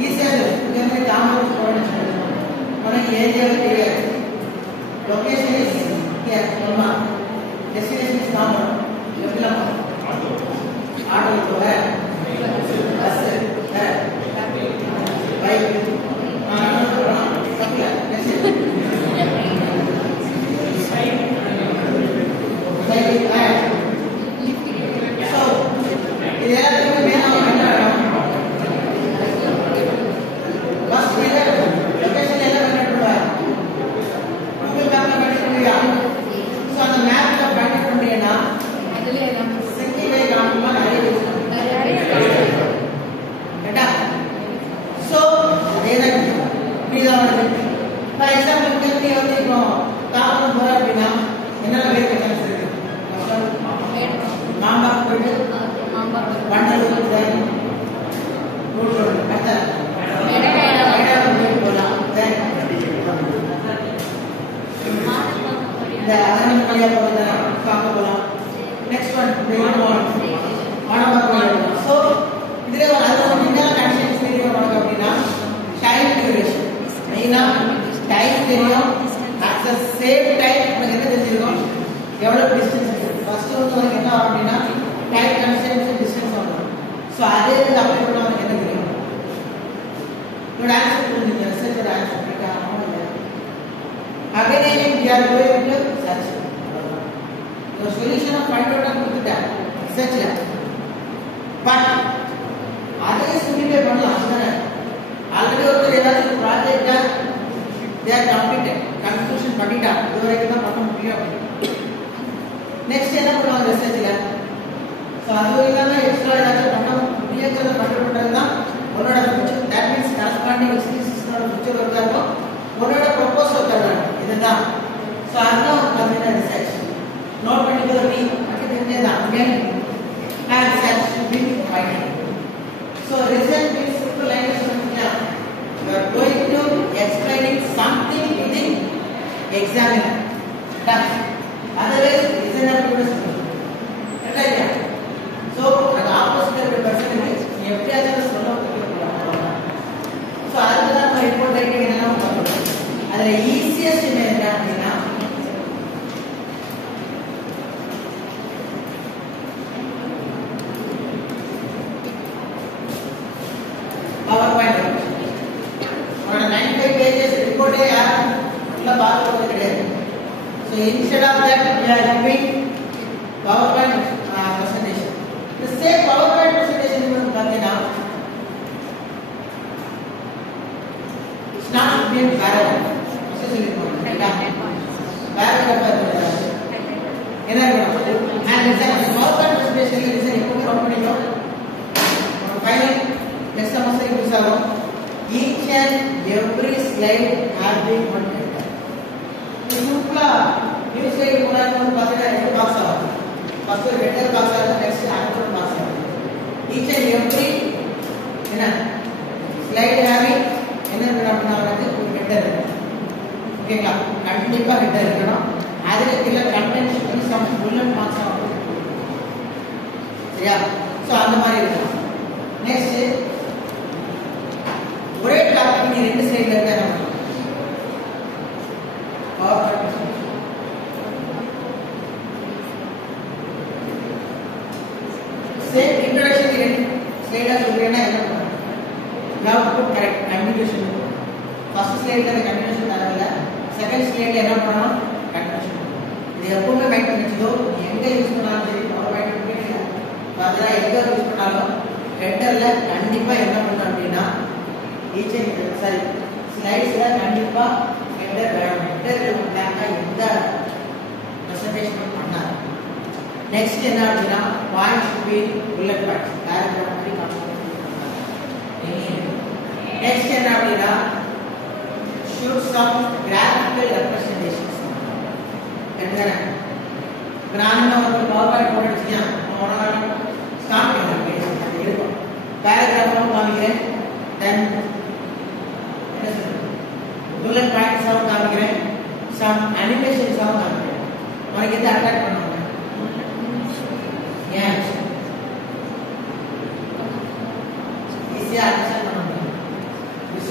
ஈஸியா இருக்கு. இந்த மாதிரி தாம்பரம் போறேன்னு சொல்லுங்க. உனக்கு ஏரியாவே தெரியாது. Location is here. சொல்லுமா டெஸ்டினேஷன் இஸ் தாம்பரம். எப்படிலாம் ஆட்டோ போற bus bike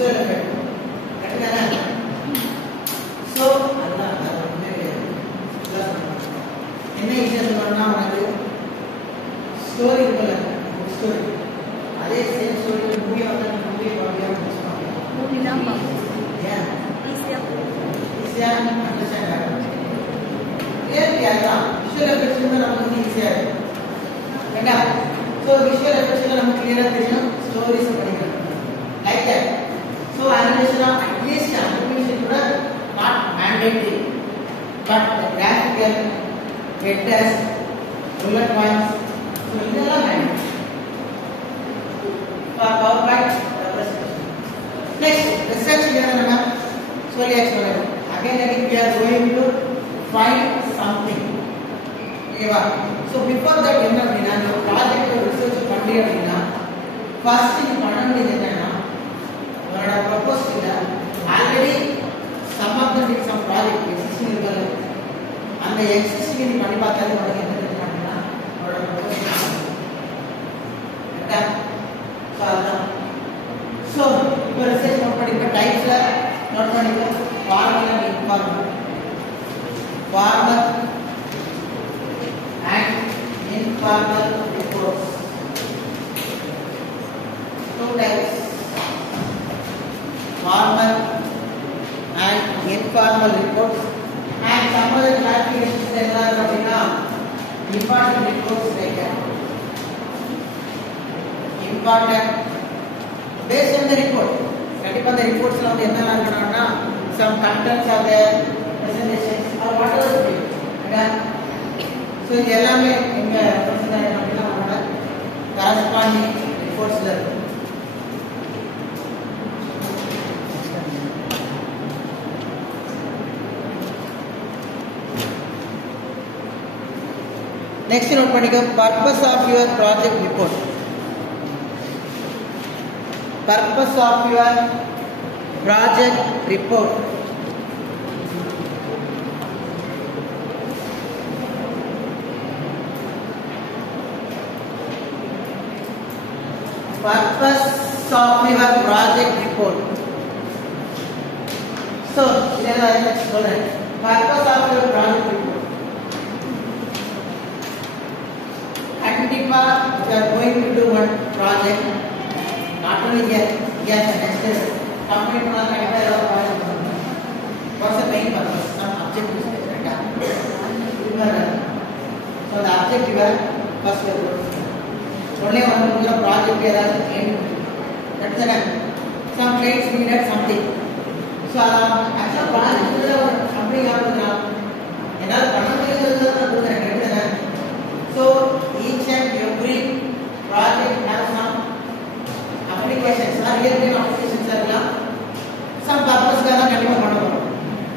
visual effect. Correct? So, Allah, என்ன ஈஸியாக சொல்லணும்னா உனக்கு ஸ்டோரி இருக்குல்ல, ஸ்டோரி அதே சேம் ஸ்டோரி மூவி வந்து மூவியை பார்க்கலாம் மூவி தான் பார்க்கணும். ஏன் ஈஸியாக அண்டர்ஸ்டாண்ட் ஆகும். ரியல் அதுதான் விஷுவல் எஃபெக்ட்ஸ் வந்து நமக்கு வந்து ஈஸியாக இருக்கும். ஏன்னா ஸோ விஷுவல் எஃபெக்ட்ஸில் நமக்கு கிளியராக தெரியும் ஸ்டோரிஸ் படிக்கிறது லைக் தட். ஸோ அனிமேஷனாக அட்லீஸ்ட் அனிமேஷன் கூட not mandatory but graphical vectors bullet points so இதெல்லாம் mandatory for power point representation. Next research என்னன்னா சொல்லியாச்சு madam. Again we are going to find something. ஓகேவா? ஸோ பிஃபோர் தட் என்ன அப்படின்னா இந்த project research பண்ணி அப்படின்னா ஃபர்ஸ்ட் நீ பண்ண வேண்டியது என்னன்னா உங்களோட ப்ரொபோசல்ல already some of the some project existing இருக்கல அந்த எக்ஸிஸ்டிங் நீ பண்ணி பார்த்தாலே உனக்கு என்ன தெரியும் அப்படின்னா உங்களோட ப்ரொபோசல் கரெக்டா? ஸோ அதுதான். ஸோ இப்போ ரிசர்ச் நோட் பண்ணிக்க டைப்ஸை நோட் பண்ணிக்க formal and informal. Formal and informal reports. Two types. Formal and informal reports. And some other classifications important reports like that. Important based on the report. Katipa the reports la வந்து என்ன நடக்கணும்னா some contents are there, presentations or whatever it is. So இது எல்லாமே எங்க பிரச்சனை அப்படின்னா நம்மளோட corresponding ரிப்போர்ட்ஸ்ல இருக்கு. நெக்ஸ்ட் நோட் பண்ணிக்கோ purpose of your project report. Purpose of your project report. Purpose of your project report. So, இதெல்லாம் என்ன சொல்றேன்? Purpose of your project report. கண்டிப்பா you are going to do one project. Not only here, yes, next is complete பண்ணா கண்டிப்பா ஏதாவது project பண்ணணும். What's the main purpose? Some objective is right. So the objective first we are only one of project ஏதாவது claim that's the some clients needed something. So actual project ஒரு something ஆகுதுன்னா என்னால பண்ண முடியுங்கிறது தான் கொடுக்குறேன். So each and every project has some applications or real time applications இருக்கலாம். some purpose காக கண்டிப்பா பண்ண போறோம்.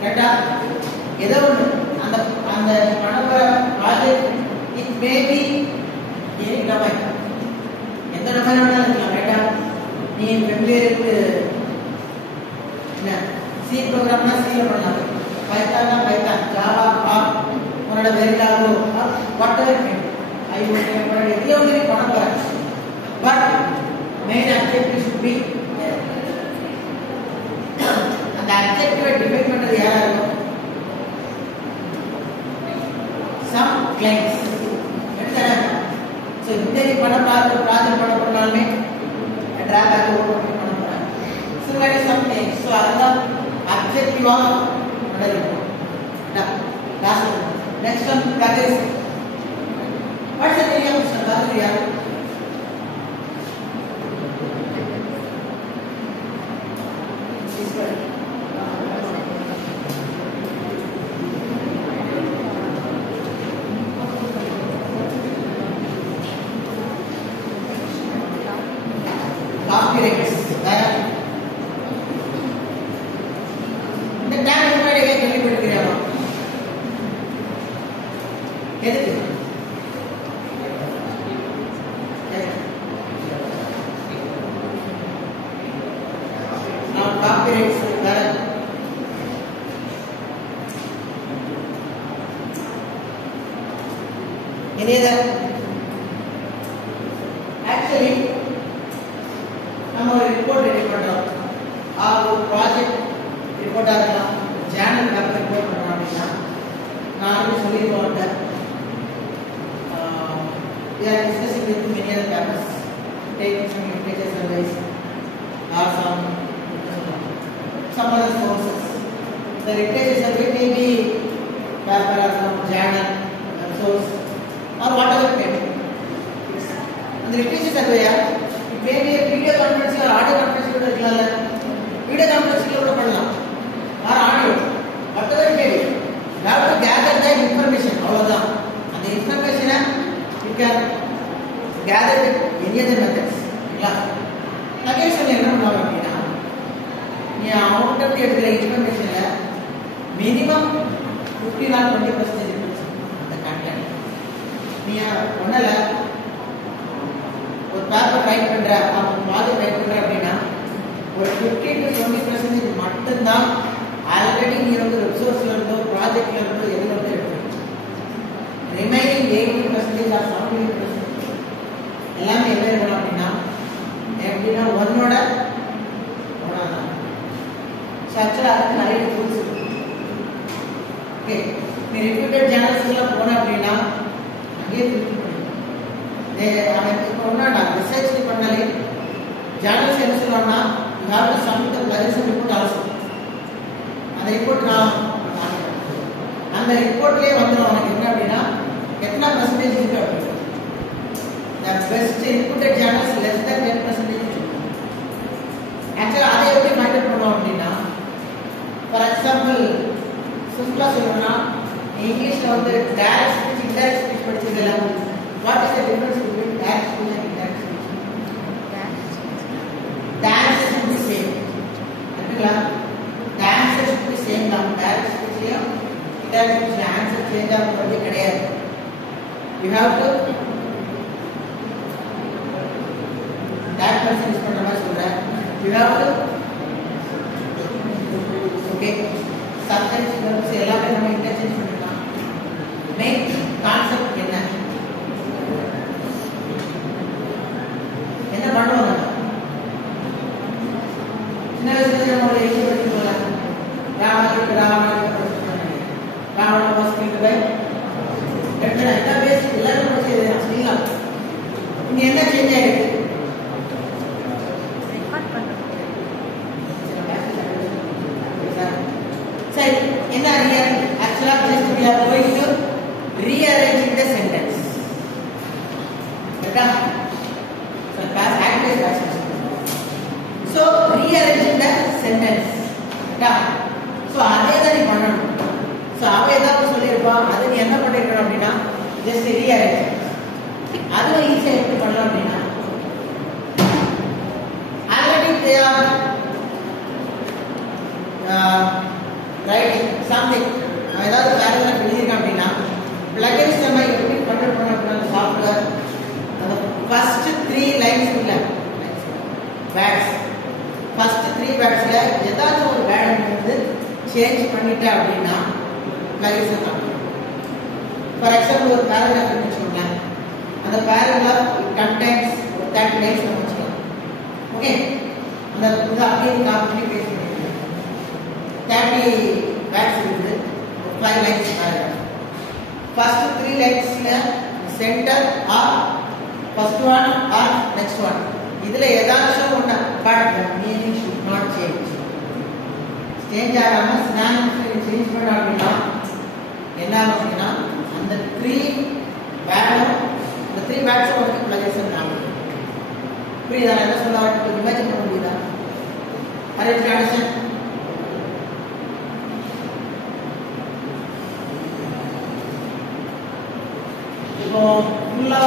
கரெக்ட்டா? ஏதோ ஒன்று அந்த அந்த பண்ண போற project it may be any domain. எந்த டொமைன் வேணாலும் இருக்கலாம். ரைட்டா? நீ வெவ்வேறு என்ன சி ப்ரோக்ராம்னா சில பண்ணலாம், பைத்தான்னா பைத்தான், ஜாவா ஆர் உன்னோட வெரிடாகோ வாட் எவர் ஐஓடி எதுல ஒன்று பண்ண போறேன். But main objective should be அந்த ஆப்ஜெக்டிவை டிஃபைன் பண்றது யாரா இருக்கும்? Some clients. So இந்த நீ பண்ண ப்ராஜெக்ட் பண்ண போனாலுமே டிராபேக் ஓவர் பண்ண போறேன். So that is something. So அதுதான் objective of model report. Last one. Next one, that is what's the area of Sandhya? Copyrights. இந்த டேக் முன்னாடி கேள்விப்பட்டிருக்கிறீங்களா? எதுக்கு? நான் copyrights வேற என்னது? ஆக்சுவலி நம்ம ஒரு ரிப்போர்ட் ரெடி பண்றோம். ஒரு ப்ராஜெக்ட் ரிப்போர்ட்டாக இருக்கலாம், ஜேர்னல் பேப்பர் ரிப்போர்ட் பண்ணுறோம் அப்படின்னா நான் வந்து சொல்லியிருக்கோம். We are discussing with many other papers, taking some literature surveys or some other sources. The literature survey may be paper or some journal source or whatever it may be. And the literature survey, it may be a video conference or audio conference. Video conference or audio, whatever it may be. You have to gather that information. And the information you can gather with any other methods. Again, out of the information, minimum 15 or 20% of the content. ஒரு paper right பண்ற project right பண்ற அப்படின்னா ஒரு 15 to 20% மட்டும்தான் already நீ வந்து ரிசோர்ஸ்ல இருந்தோ ப்ராஜெக்ட்ல இருந்தோ எதுல இருந்து எடுக்கணும். ரிமைனிங் 80% ஆர் 70% எல்லாமே என்ன இருக்கணும் அப்படின்னா எப்படின்னா ஒன்னோட ஒன்னாதான். ஸோ ஆக்சுவலாக அதுக்கு நிறைய டூல்ஸ் இருக்கு. ஓகே, நீ ரிப்பீட்டட் ஜேர்னல்ஸ் எல்லாம் போன அப்படின்னா அங்கேயே திருப்பி அவன் இப்போ ஒன்றா ரிசர்ச் பண்ணாலே ஜேர்னல்ஸ் என்ன சொல்லுவாங்கன்னா you have to submit the plagiarism report also. அந்த ரிப்போர்ட் அந்த ரிப்போர்ட்லேயே வந்துடும் அவனுக்கு என்ன அப்படின்னா எத்தனை பர்சன்டேஜ் இருக்கு அப்படின்னு. The best inputted journals less than 10% இருக்கு. ஆக்சுவலாக அதை எப்படி ஃபைண்ட் அவுட் பண்ணுவோம் அப்படின்னா, ஃபார் எக்ஸாம்பிள் சிம்பிளாக சொல்லணும்னா இங்கிலீஷில் வந்து டைரக்ட் ஸ்பீச் இன்டைரக்ட் ஸ்பீச் படிச்சதில்ல. What is the difference between direct speech and indirect speech? The answer should be same. The answer should be same. Direct speech and indirect speech answer change ஆகுறது கிடையாது. You have to that person is பண்ற மாதிரி சொல்றேன். You have to okay subject verbs எல்லாமே நம்ம interchange பண்ணிக்கலாம். Main concept என்ன என்ன பண்ணுவாங்க? சின்ன வயசுல நம்ம எழுதி படிக்கல. ராவண வாஸ்கிட்டு பை என்ன பேசி எல்லாரும் படிச்சது அப்படிங்களா? இங்க என்ன சேஞ்ச் ஆயிருக்கு? சரி, என்ன ஆக்சுவலா just we are going to rearrange the sentence. Correct? So rearrange the sentence. So அதே தான் நீ பண்ணணும். So அவ ஏதாவது சொல்லியிருப்பான், அதை நீ என்ன பண்ணிருக்கணும் அப்படின்னா just rearrange. அதுவும் ஈஸியாக எப்படி பண்ணலாம் அப்படின்னா already they are writing something. ஏதாவது பேரகிராஃப் எழுதியிருக்கேன் அப்படின்னா பிளகின்ஸ் நம்ம எப்படி கண்ட்ரோல் பண்ண அப்படின்னா சாஃப்ட்வேர் அந்த ஃபர்ஸ்ட் 3 லைன்ஸ் இல்ல வேர்ட்ஸ் ஃபர்ஸ்ட் 3 வேர்ட்ஸ்ல ஏதாச்சும் ஒரு வேர்ட் வந்து சேஞ்ச் பண்ணிட்டா அப்படின்னா பிளகின்ஸ் காட்டும். ஃபார் எக்ஸாம்பிள் ஒரு பேராகிராஃப் வச்சுக்கோங்க, அந்த பேராகிராஃப் கண்டென்ட்ஸ் 30 லைன்ஸ் நம்ம வச்சுக்கலாம். ஓகே, அந்த இது அப்படியே காப்பி பேஸ்ட் பண்ணிக்கலாம். 30 வேர்ட்ஸ் இருக்குது, 5 லைன்ஸ் பேராகிராஃப். ஃபர்ஸ்ட் 3 லைன்ஸ்ல center or first one or next one இதுல ஏதாச்சும் ஒண்ணு but the meaning should not change. Change ஆகாம சினானிம்ஸ் சேஞ்ச் பண்ண அப்படின்னா என்ன ஆகும்னா அந்த 3 வேர்டும் அந்த 3 வேர்ட்ஸ் உங்களுக்கு பிளகின்ஸ் ஆகும். புரியுதா? என்ன சொல்ல வரேன் இமேஜின் பண்ண முடியுதா? அரே ட்ரான்ஸ்லேஷன் இப்போ ஃபுல்லா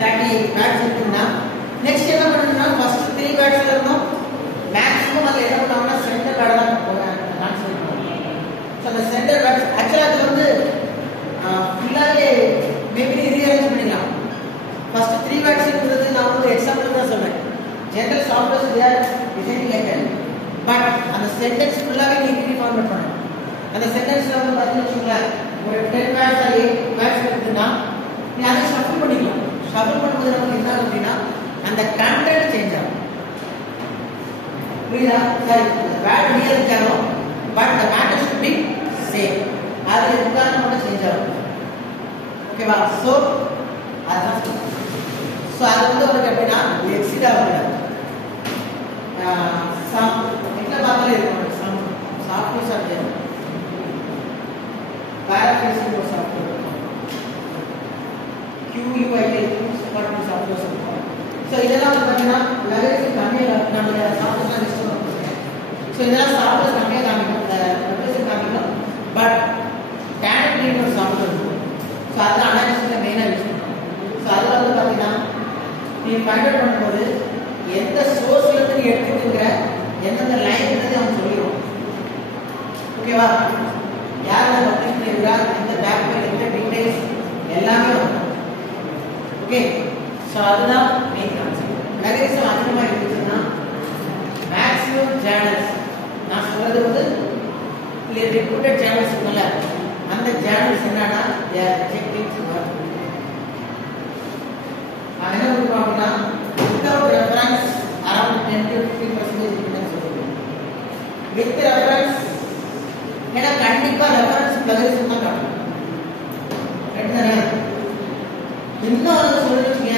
30 வேர்ட்ஸ் இருக்குன்னா நெக்ஸ்ட் என்ன பண்ணணும்னா ஃபர்ஸ்ட் 3 வேர்ட்ஸ்ல இருந்தோம் மேக்ஸிமம் அதுல என்ன பண்ணுவாங்கன்னா சென்டர் வேர்ட் தான் ட்ரான்ஸ்லேட் பண்ணுவாங்க. ஸோ அந்த சென்டர் வேர்ட்ஸ் ஆக்சுவலாக அது வந்து ஃபுல்லாகவே மேபி ரீஅரேஞ்ச் பண்ணிடலாம். ஃபர்ஸ்ட் 3 வேர்ட்ஸ் இருக்கிறது நான் ஒரு எக்ஸாம்பிள் தான் சொல்றேன். General softwares they are designing like that. But அந்த சென்டென்ஸ் ஃபுல்லாகவே நீ ரீஃபார்மேட் பண்ணணும். அந்த சென்டென்ஸ்ல வந்து பார்த்தீங்கன்னு வச்சுக்கோங்களேன், ஒரு 10 வேர்ட்ஸ் ஆர் 8 வேர்ட்ஸ் இருக்குதுன்னா நீ அதை ஷஃபிள் பண்ணிக்கலாம். ஷஃபிள் பண்ணும்போது நமக்கு என்ன ஆகும் அப்படின்னா அந்த கண்டென்ட் சேஞ்ச் ஆகும். புரியுதா சரி வேர்ட் ஹியர் இருக்கானோ but the matter should be same அது இதுக்கான மட்டும் சேஞ்ச் ஆகும் ஓகேவா சோ அதான் சோ அது வந்து உங்களுக்கு எப்படின்னா எக்ஸிட் ஆகும் சம் என்ன பார்த்தாலே இருக்கும் some software subject paraphrasing for software QUIT support for software support so இதெல்லாம் வந்து பாத்தீங்கன்னா லெவலுக்கு கம்மியா நம்ம சாஃப்ட்வேர் லிஸ்ட் பண்ணுவோம் so இதெல்லாம் சாஃப்ட்வேர் கம்மியா காமிக்கும் ரெப்ரசன்ட் காமிக்கும் பட் ஸ்டாண்டர்ட் நீட் ஒரு சாஃப்ட்வேர் இருக்கும் so அத அனாலிசிஸ்ல மெயினா யூஸ் பண்ணுவோம் so அதுல வந்து பாத்தீங்கன்னா நீ ஃபைண்ட் அவுட் பண்ணும்போது எந்த சோர்ஸ்ல இருந்து நீ எடுத்துக்கிற எந்தெந்த லைன் இருந்து அவன் சொல்லிடுவான் ஓகேவா யார் பப்ளிக் எழுதுறா இந்த பேக் பேஜ் இந்த டீடைல்ஸ் எல்லாமே வரும் ஓகே சோ அதுதான் மெயின் கான்செப்ட் நகரிசம் அதிகமா இருந்துச்சுன்னா மேக்ஸிமம் சேனல்ஸ் நான் சொல்றது வந்து ரிப்போர்ட்டட் சேனல்ஸ் இருக்குல்ல அந்த சேனல்ஸ் என்னன்னா they are rejecting work என்ன சொல்றாங்கன்னா without reference around 10 to 15% evidence சொல்லுங்க with reference ஏன்னா கண்டிப்பா ரெஃபரன்ஸ் பிளகரிசம் தான் காட்டும் ரைட் இன்னும் வந்து சொல்லிருக்கீங்க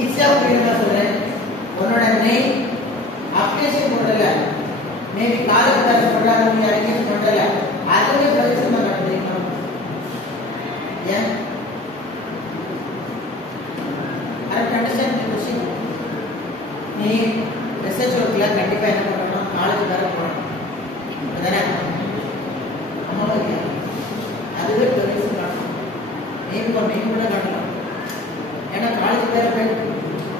ஈஸியா புரியுதா சொல்றேன் உன்னோட நெய் அப்ளிகேஷன் போடல மேபி காலேஜ் கிளாஸ் போடாத நீ அப்ளிகேஷன் போடல அதுவே பிளகரிசம் தான் காட்டுறீங்க ஏன் அண்டர்ஸ்டாண்ட் தி क्वेश्चन நீ ரிசர்ச் ஒர்க்ல கண்டிப்பா என்ன பண்ணணும் காலேஜ் வர போறோம் அதானே அம்மாவுக்கு அதுவே பெருசு காட்டணும் மெயின் கூட காட்டலாம் ஏன்னா காலேஜ் பேர்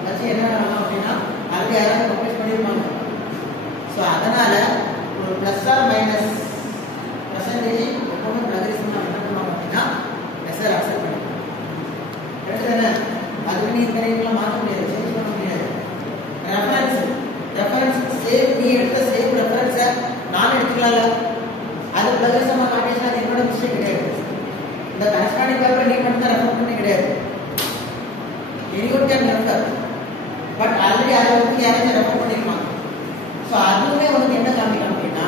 வச்சு என்ன பண்ணலாம் அப்படின்னா அதுக்கு யாராவது பப்ளிஷ் பண்ணியிருப்பாங்க ஸோ அதனால ஒரு ப்ளஸ் ஆர் மைனஸ் பர்சன்டேஜ் எப்பவுமே பிளகரிசம் என்ன பண்ணுவாங்க அப்படின்னா ப்ளஸ்ஸர் அக்செப்ட் பண்ணிக்கலாம் கரெக்டு தானே அதுக்கு நீ இந்த ரேட்லாம் மாற்ற முடியாது சேஞ்ச் பண்ண முடியாது ரெஃபரன்ஸ் சேவ் நீ எடுத்த சேவ் ரெஃபரன்ஸை நான் எடுத்துக்கலாம்ல அது பிளகரிசமா காட்டினா அது என்னோட மிஸ்டேக் கிடையாது இந்த கரஸ்பாண்டிங் பேப்பர் நீ மட்டும் தான் ரெஃபர் பண்ணி கிடையாது anyone can refer but already அதை வந்து யாராச்சும் ரெஃபர் பண்ணிருப்பாங்க ஸோ அதுவுமே உனக்கு என்ன காமிக்கணும் அப்படின்னா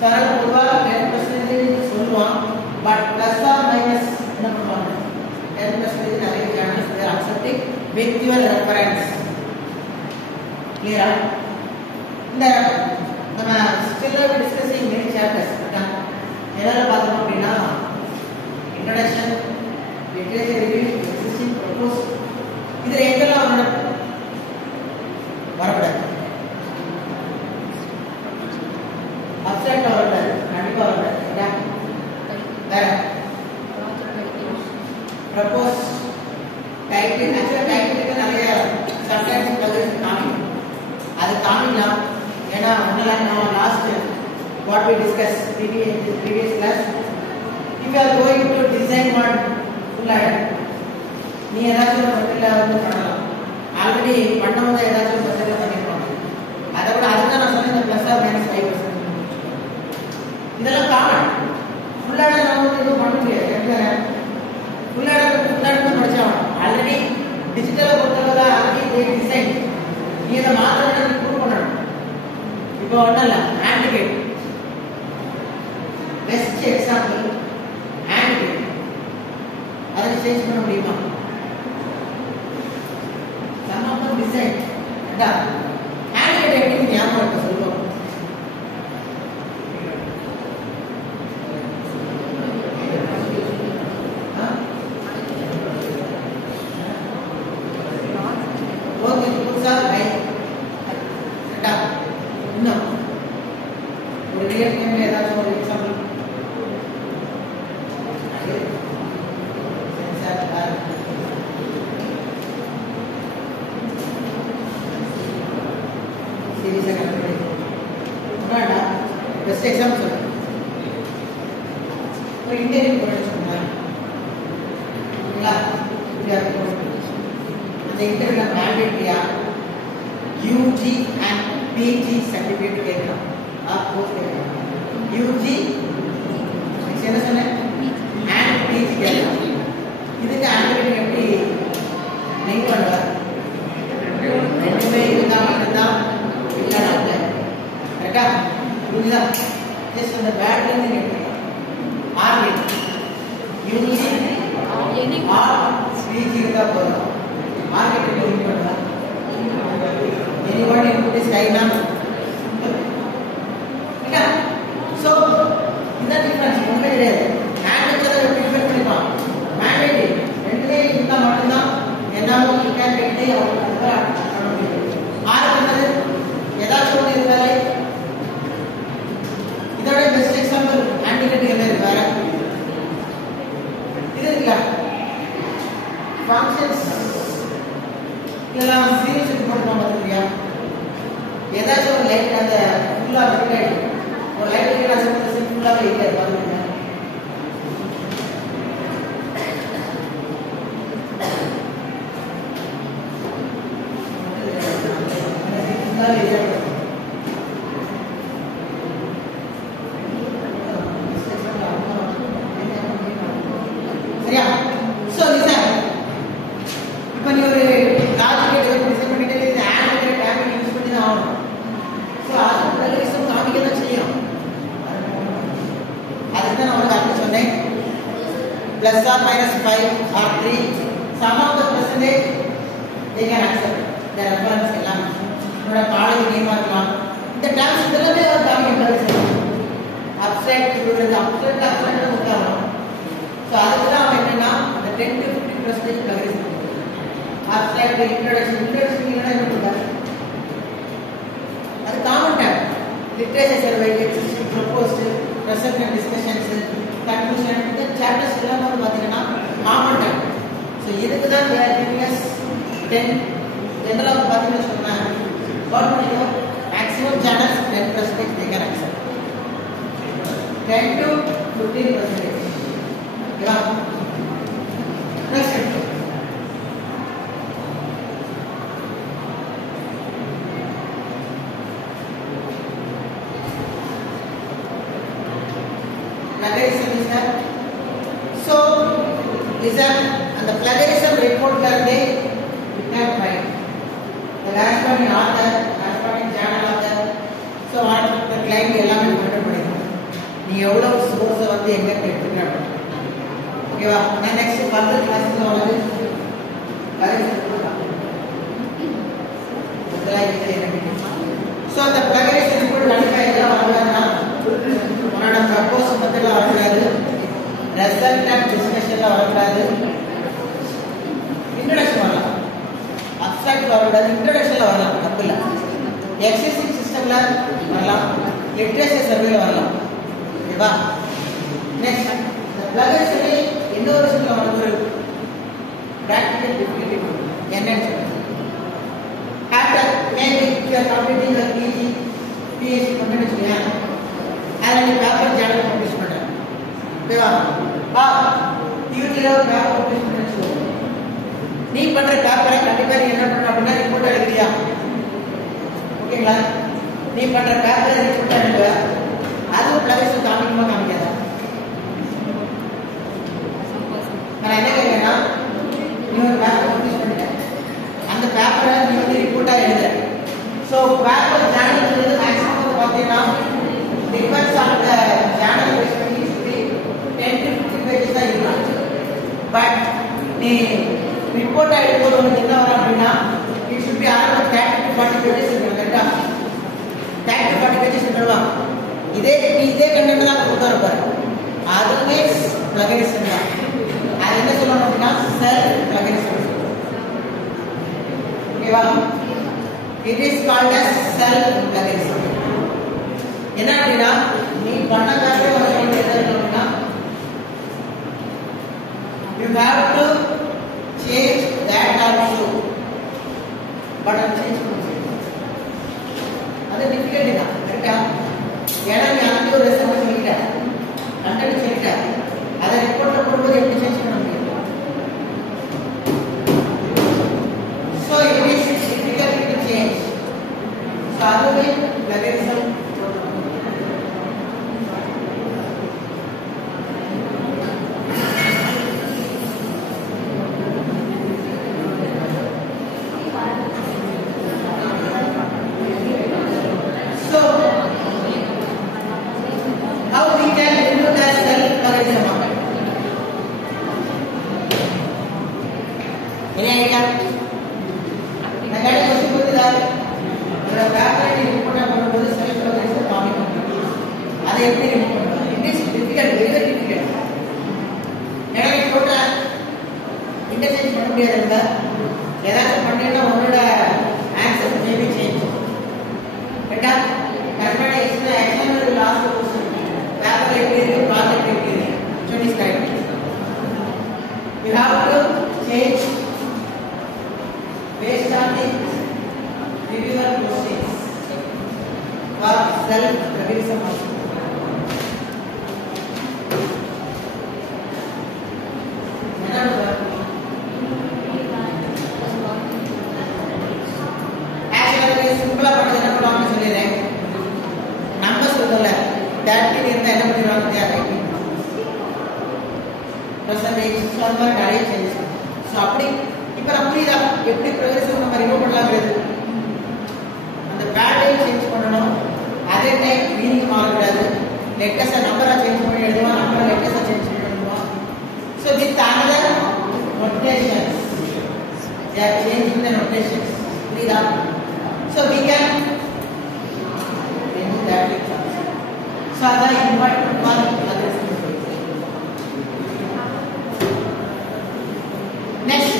சார் பொதுவாக 10% சொல்லுவான் பட் பிளஸ் ஆர் மைனஸ் என்ன பண்ணுவாங்க 10% நிறைய channels there accepting with your reference கிளியரா இந்த நம்ம ஸ்டில் டிஸ்கசிங் மெனி சாப்டர்ஸ் எதால பார்த்தோம் அப்படின்னா introduction literature review existing propose இதுல எங்கெல்லாம் வரக்கூடாது அப்செக்ட் வரக்கூடாது கண்டிப்பா வரக்கூடாது வேற ப்ரோபோஸ் டைட்டில் ஆக்சுவலா டைட்டிலுக்கு நிறைய சப்டைட்டில் பிளகரிசம் காமிக்கும் அது காமிக்கலாம் ஏன்னா ஒன்னும் last what we discussed previous class if you are going to design one full ad நீ ஏதாச்சும் பத்தில வந்து பண்ணலாம் ஆல்ரெடி பண்ணவங்க ஏதாச்சும் பத்தில பண்ணிருப்பாங்க அதை விட அதுதான் நான் சொன்னேன் பிளஸ் ஆர் மைனஸ் 5% இதெல்லாம் காமன் ஃபுல் ஆட் நம்ம வந்து எதுவும் பண்ண முடியாது ஃபுல் ஆட் படிச்சா ஆல்ரெடி டிஜிட்டலை பொறுத்தவரை ஆல்ரெடி டிசைன் நீ இதை மாத்திரம் ப்ரூவ் பண்ணணும் இப்போ ஒன்றும் இல்லை ஆன்டிகேட் பெஸ்ட் எக்ஸாம்பிள் ஆன்டிகேட் அதை சேஞ்ச் பண்ண முடியுமா சம் ஆஃப் தி டிசைன் ஆன்டிகேட் எப்படி ஞாபகம் இருக்க சொல்லுவோம் பெஸ்ட் எக்ஸாம்பிள் சொல்றேன் ஒரு இன்டர்வியூ போறேன்னு சொன்னாங்க அந்த இன்டர்வியூல மேண்டேட்டரியா யூஜி அண்ட் பிஜி சர்டிஃபிகேட் கேட்கலாம் போஸ்ட் கேட்கலாம் யூஜி என்ன சொன்னேன் அண்ட் பிஜி கேட்கலாம் இதுக்கு ஆன்டிகேட் எப்படி லிங்க் பண்ணுவார் புரியுதா? ஜஸ்ட் அந்த பேட்ல இருந்து எடுத்துக்கலாம். ஆர்கேட் யூனிக் ஆர் ஸ்பீச் இருந்தா போதும். ஆர்கேட் யூனிக் பண்ணா anyone input is right now. Okay, so இந்த டிஃபரன்ஸ் ஒண்ணே கிடையாது. ஹேண்ட் வச்சத டிஃபரன்ஸ் பண்ணிப்பான். மேண்டேட் ரெண்டுமே இருந்தா மட்டும் தான் என்னால you can get the output. Or என்னது ஏதாச்சும் ஒன்று இருந்தாலே இதோட பெஸ்ட் எக்ஸாம்பிள் ஆன்டிகேட்டிங் என்ன இருக்கு வேற இது இல்ல ஃபங்க்ஷன்ஸ் இதெல்லாம் சீரிஸ் போடுறோம் பாத்தீங்களா ஏதாச்சும் ஒரு லைட் அந்த ஃபுல்லா லைட் ஒரு லைட் இருக்கிற அந்த ஃபுல்லாவே இல்ல பாருங்க சரியா சோ லிசன் இப்போ நீ ஒரு லாஜிக் டிசைன் பண்ணிட்டு இந்த ஆட் டேப் யூஸ் பண்ணி தான் ஆகணும் சோ அது ப்ளகிசம் காமிக்க தான் செய்யும் அதுக்கு தான் நான் உங்களுக்கு சொன்னேன் plus or minus 5 or 3 sum of the percentage they can accept the reference எல்லாம் உங்களோட காலேஜ் நேமா இருக்கலாம் இந்த டேர்ம்ஸ் இதெல்லாமே ஒரு காமிக்க செய்யும் அப்ஸ்ட்ராக்ட் இது அப்ஸ்ட்ராக்ட் உட்காரணும் சோ அதுக்கு தான் அவன் என்னன்னா அந்த 10 to 50% ப்ளகிசம் abstract introduction என்ன பண்ணுவாங்க அது காமன் டேம் literature survey existing proposed present and discussions conclusion இந்த சாப்டர்ஸ் எல்லாம் வந்து பாத்தீங்கன்னா காமன் டேம் சோ இதுக்கு தான் they are giving us 10 ஜெனரலா பாத்தீங்கன்னா சொன்னா government maximum channels 10% they can accept 10 to 15% ஓகேவா next plagiarism is that so listen and the plagiarism report karne you can find the corresponding author corresponding journal author so what the client எல்லாமே போட்டு படிங்க நீ எவ்வளவு source வந்து எங்க எடுத்துக்கறீங்க ஓகேவா நான் நெக்ஸ்ட் ஃபர்தர் கிளாஸ்ல வந்து so the plagiarism report கண்டிப்பா எல்லாம் வரணும்னா உன்னோட ப்ரப்போஸ் மெத்தட்ல வரக்கூடாது ரிசல்ட் அண்ட் டிஸ்கஷன்ல வரக்கூடாது இன்ட்ரோடக்ஷன் வரலாம் அப்ஸ்ட்ராக்ட் வரக்கூடாது இன்ட்ரோடக்ஷன்ல வரலாம் தப்பு இல்லை எக்ஸிஸ்டிங் சிஸ்டம்ல வரலாம் லிட்ரேச்சர் சர்வேல வரலாம் ஓகேவா நெக்ஸ்ட் பிளகிசமே இன்னொரு விஷயத்துல வந்து பிராக்டிகல் டிஃபிகல்ட்டி என்னன்னு சொல்லுங்க after maybe you are completing your PG PhD பண்ணி வச்சுக்கோங்க and paper journal publish பண்ணேன் ஓகேவா யூடியூப்ல பேப்பர் பப்ளிஷ் பண்ணி நீ பண்ற பேப்பரை கண்டிப்பா நீ என்ன பண்ணணும் அப்படின்னா ரிப்போர்ட் எழுதியா ஓகேங்களா நீ பண்ற பேப்பரை ரிப்போர்ட் எழுதுவ அது பிளகிசம் காமிக்குமா காமிக்காதா நான் என்ன கேட்கிறேன்னா நீ ஒரு பேப்பர் பப்ளிஷ் பண்ணிட்ட அந்த பேப்பரை நீ வந்து ரிப்போர்ட்டா எழுதுற ஸோ பேப்பர் ஜேர்னல் மேக்ஸிமம் பார்த்தீங்கன்னா depends on the journal basically should be 10 to 50 pages தான் இருக்கும் but நீ ரிப்போர்ட் எடுக்கும்போது உனக்கு என்ன வரும் அப்படின்னா it should be around 30 to 40 pages இருக்கும் கரெக்டா 30 to 40 pages இருக்குவா இதே கண்டென்ட் தான் கொடுத்தா இருப்பாரு அதுவே பிளகியரிசம் தான் அது என்ன சொல்லணும் அப்படின்னா செல்ஃப் பிளகியரிசம் ஓகேவா it is called as self plagiarism என்ன அப்படின்னா நீ பண்ணதாவே ஒரு எழுதணும்னா you have to change that also but அது சேஞ்ச் பண்ண அது டிஃபிகல்ட் தான் கரெக்ட்டா ஏன்னா நீ அந்த ஒரு ரெசல்ட் சொல்லிட்ட கண்டென்ட் சொல்லிட்ட அதை ரிப்போர்ட்ல போடும்போது எப்படி சேஞ்ச் பண்ண முடியும் so it is difficult to change so அதுவே plagiarism அதை எப்படி ரிமூவ் பண்ணுறது? It is difficult, very very difficult. எனக்கு டோட்டல் இன்டர்சேஞ்ச் பண்ண முடியாது இருந்தால் ஏதாச்சும் பண்ணினா உங்களோட ஆன்சர் மேபி சேஞ்ச். ரைட்டா? கரெக்டான எக்ஸ்பிளேன் லாஸ்ட் क्वेश्चन பேப்பர் எப்படி இருக்கு, ப்ராஜெக்ட் எப்படி இருக்கு, சொல்லி slide. You have to change based on the reviewer questions for self revision also. எப்படி ப்ரோக்ரஸ் நம்ம ரிமூவ் பண்ணலாம்ங்கிறது அந்த பேட்டர்ன் சேஞ்ச் பண்ணணும். அதே டைம் மீனிங் மாறக்கூடாது. லெட்டர்ஸை நம்பரா சேஞ்ச் பண்ணி எழுதுவோம், நம்பரை லெட்டர்ஸை சேஞ்ச் பண்ணி எழுதுவோம். So with another notations they are changing the notations. புரியுதா? So we can remove that with us. So அதான் important for others. Next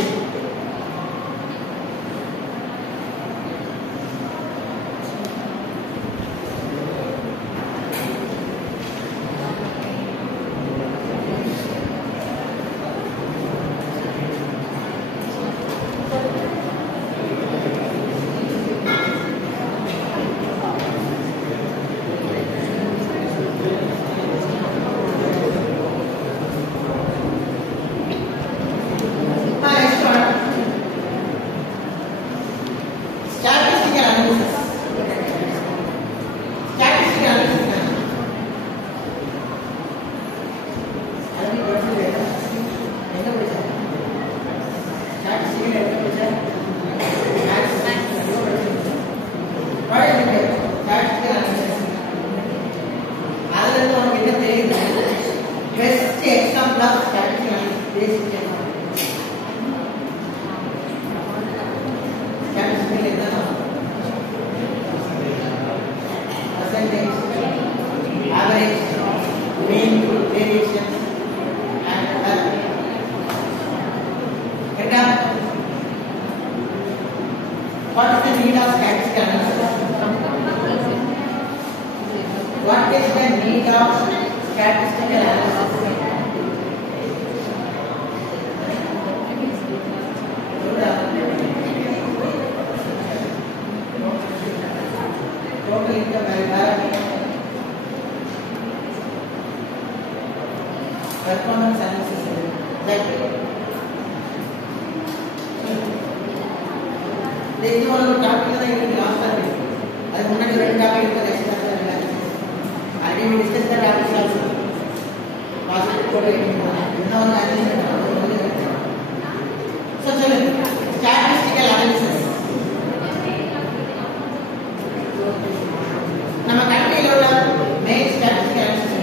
what is the need of statistical analysis? What is the need of statistical analysis? Total income performance analysis. இது ஒரு topic தான் இருக்கு லாஸ்டா இருக்கு. அது முன்னாடி ரெண்டு டாபிக் இருக்கு எக்ஸ்ட்ரா இல்ல. Already we discussed the topics also. Positive code இன்னொரு அனலைசிஸ். சோ சொல்லுங்க ஸ்டாட்டிஸ்டிக்கல் அனாலிசிஸ். நம்ம கண்ட்ரியில உள்ள main statistical analysis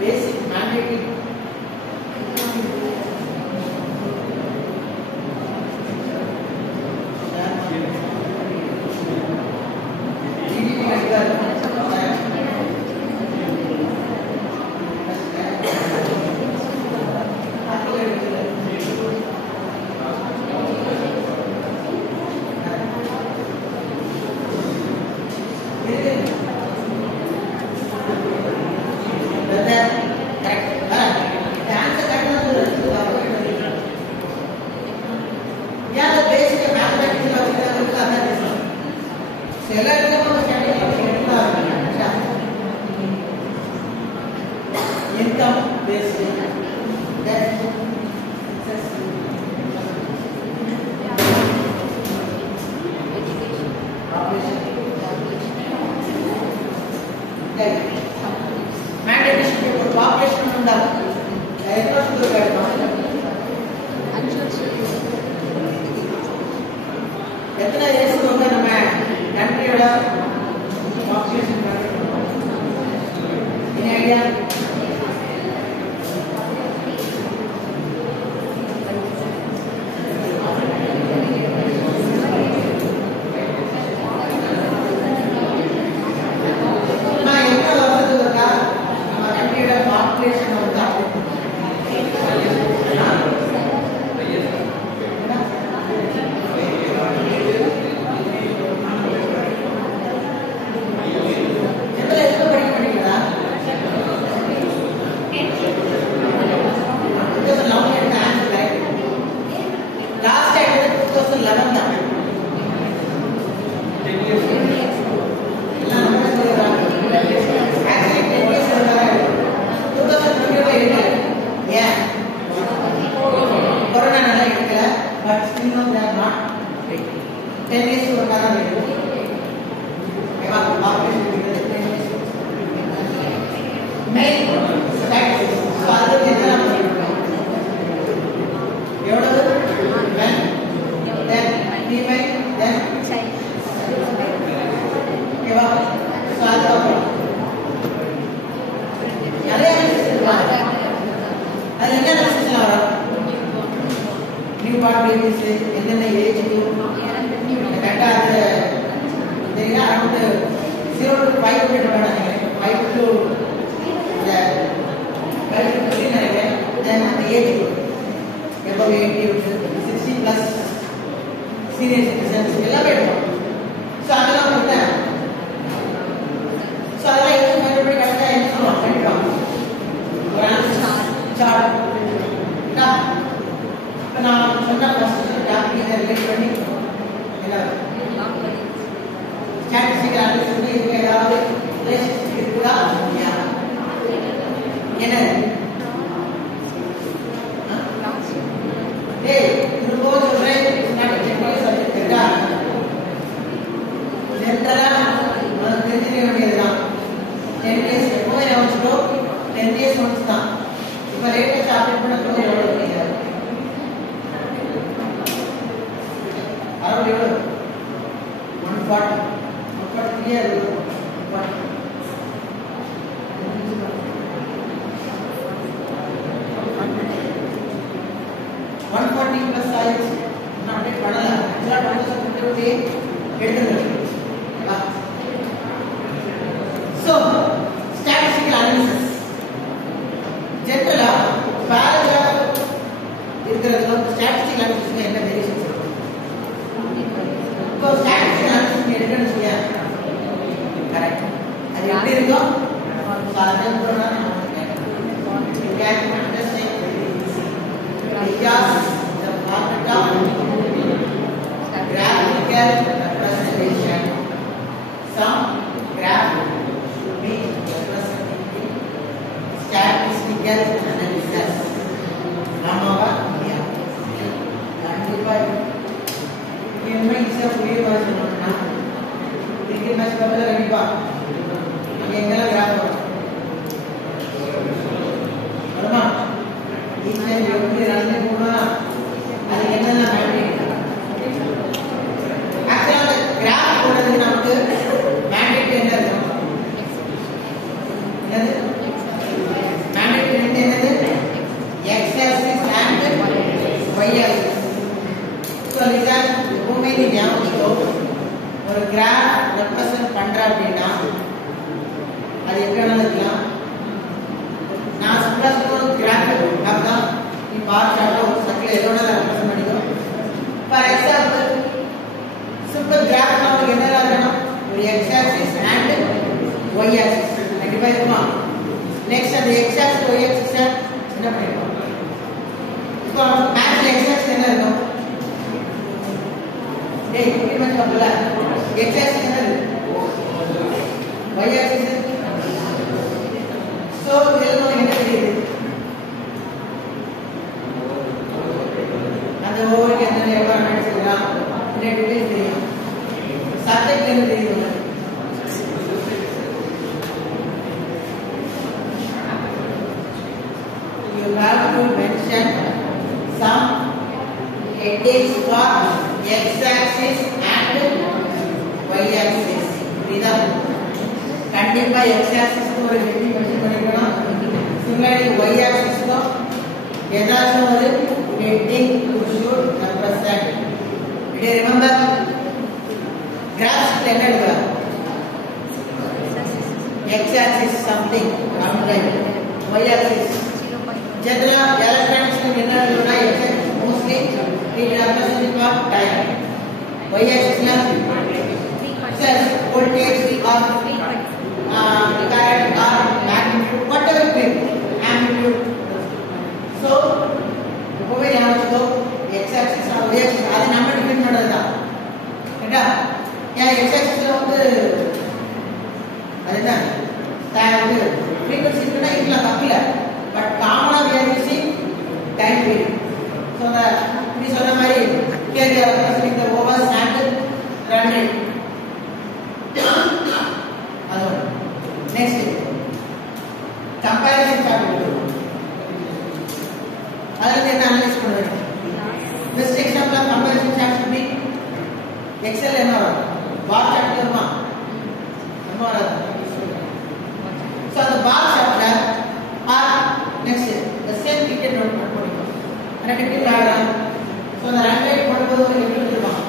basic mandatory income based that mandatory population ఉండాలి ఎంత వస్తుందో எத்தனை ஏசி வந்து நம்ம கண்ட்ரியோட பாப்புலேஷன் ஐடியா கண்டிப்பா x axis ஒரு ஹெட்டிங் மென்ஷன் பண்ணிக்கணும் inclining y axis को ஏதாச்சும் ஒரு heading should represent. Do you remember? Graph என்ன எழுதுவா? X axis something, y axis. General electronics என்ன எழுதுனா x axis mostly it represents for time. Y axis ல says voltage or current or magnitude, whatever it is, amplitude. So, இப்போவே ஞாபகம் x axis or y axis அதை நம்ம define பண்றதுதான். கேட்டா ஏன் x axis ல வந்து அதுதான் வந்து frequency இருக்குன்னா இதுல தப்பில்ல. பட் காமனா we are using time period. So the இப்படி சொன்ன மாதிரி here we are representing the over standard run rate. Next, comparison chart. Other than analyze பண்ணுங்க. Best example of comparison chart should be Excel என்ன வரும்? bar chart வருமா? என்ன வராது? So the bar chart are next the same ticket note பண்ணிக்கணும். எனக்கு எப்படி ஆகலாம்? So the run rate பண்ணும்போது எப்படி இருக்கும்?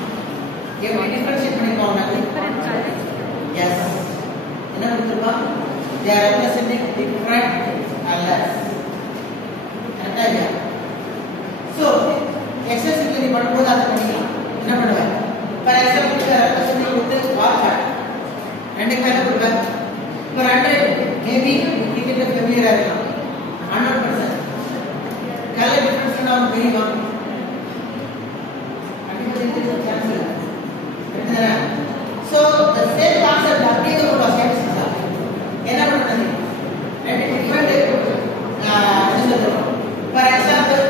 எப்படி டிஃபரன்ஷியேட் பண்ணிக்கோங்க. Yes. என்ன கொடுத்துருப்பா? They are representing different colors. கரெக்டா இல்லையா? So, exercise நீ பண்ணும்போது அதை பண்ணிக்கலாம். என்ன பண்ணுவேன்? For example, you are representing with this bar chart. ரெண்டுக்கு என்ன கொடுப்பேன்? For 100, maybe you get a familiar இருக்கலாம். 100%. Color difference நான் தெரியுமா? கண்டிப்பா சான்ஸ் இல்லை. சரிதானே? So, the same concept அப்படியே ஒரு ஸ்டேட்டஸ் என்ன பண்றது? ரெண்டு டிஃபரண்ட் ஃபார் எக்ஸாம்பிள்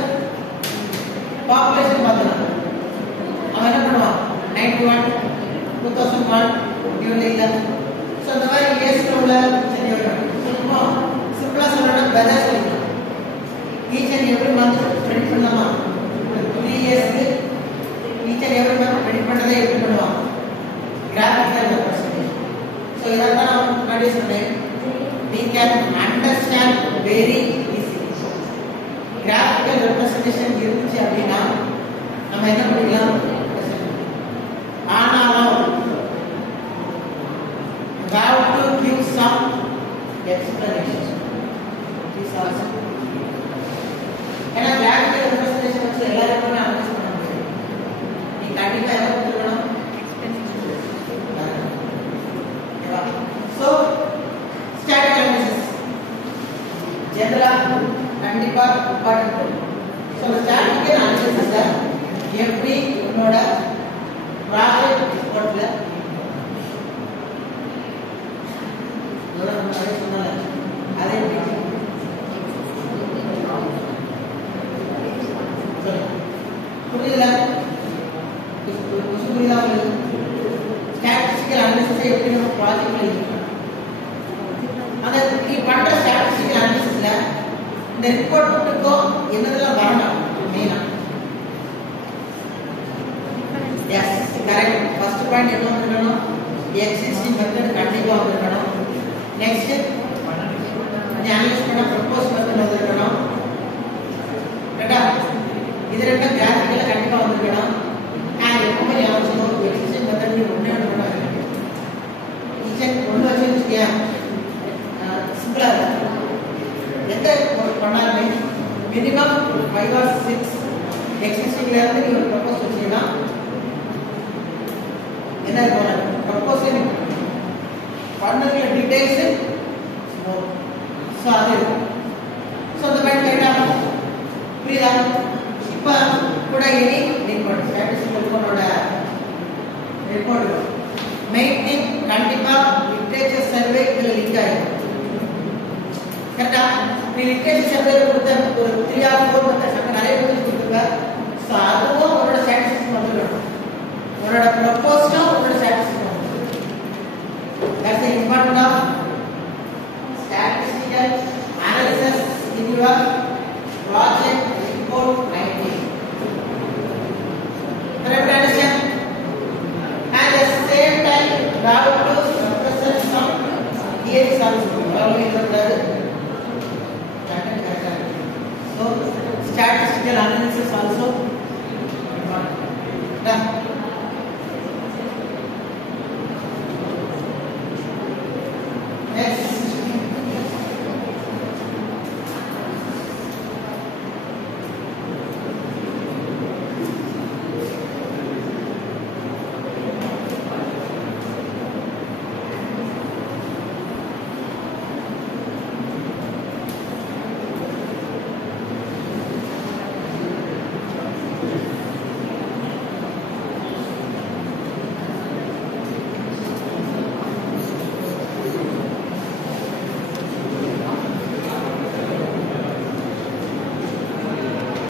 பாப்புலேஷன் பார்த்தலாம். அவன் என்ன பண்ணுவான்? 91, 2001 இவங்க இல்ல. ஸோ இந்த மாதிரி இயர்ஸ்ல உள்ள சரி சொல்லுவோம். சிம்பிளா சொல்லணும் வெதர் சொல்லிக்கலாம். Each and every month predict பண்ணலாமா? 3 இயர்ஸ்க்கு each and every month predict பண்ணதை எப்படி பண்ணுவான்? graphical representation. So here I am conditioning we can understand very easily. Graphical representation இருந்துச்சு அப்படின்னா நம்ம என்ன பண்ணிக்கலாம்? ஆனாலும் we have to give some explanation. This also. ஏன்னா graphical representation வச்சு எல்லாருமே அண்டர்ஸ்டாண்ட் பண்ண முடியும். நீ கண்டிப்பா என்ன பண்ணணும்? So, static analysis. General கண்டிப்பா இம்பார்ட்டன்ட். So, static analysis எப்படி உன்னோட ப்ராஜெக்ட் ரிப்போர்ட்ல சொன்னால அதே புரியுதா? புரியுதா? ஸ்டாட்டிஸ்டிக்கல் அனாலிசிஸ் எப்படி நம்ம ப்ராஜெக்ட்ல யூஸ் பண்ணலாம்? அந்த நீ பண்ற ஸ்டாட்டிஸ்டிக்கல் அனாலிசிஸ்ல இந்த ரிப்போர்ட்டுக்கு என்னதெல்லாம் வரணும் மெயினா? Yes correct. ஃபர்ஸ்ட் பாயிண்ட் என்ன வந்துக்கணும்? எக்ஸிஸ்டிங் மெத்தட் கண்டிப்பா வந்துக்கணும். நெக்ஸ்ட் அனலைஸ் பண்ண ப்ரொபோஸ் மெத்தட் வந்துக்கணும். கரெக்டா? இது ரெண்டும் கிராஃபிக்கல்ல கண்டிப்பா வந்துக்கணும். நான் எப்பவுமே ஞாபகம் எக்ஸிஸ்டிங் மெத்தட் நீ ஒண்ணே ஒண்ணு ஒன்று வச்சுருக்கியா? சிம்பிளா எந்த பண்ணாலுமே மினிமம் 5 or 6 எக்ஸிஸ்டிங்ல இருந்து நீ ஒரு ப்ரொபோஸ் வச்சீங்கன்னா என்ன இருக்கும்? ப்ரொபோஸ் பண்ணதுல டீடைல்ஸ் ஸோ அது ஸோ அந்த மாதிரி கரெக்டாக புரியுதா? இப்போ கூட இனி ரிப்போர்ட் ஸ்டாட்டிஸ்டிக்கல் ரிப்போர்ட்டோட ரிப்போர்ட் மெயின் திங் கண்டிப்பா லிட்ரேச்சர் சர்வே இதுல லிங்க் ஆயிடும். கரெக்டா? நீ லிட்ரேச்சர் சர்வே கொடுத்த ஒரு 3 or 4 மெத்தட்ஸ் நிறைய பேர் கொடுத்துருக்க. ஸோ அதுவும் உன்னோட ஸ்டாட்டிஸ்டிக்ஸ் வந்துடும். உன்னோட ப்ரொபோஸ்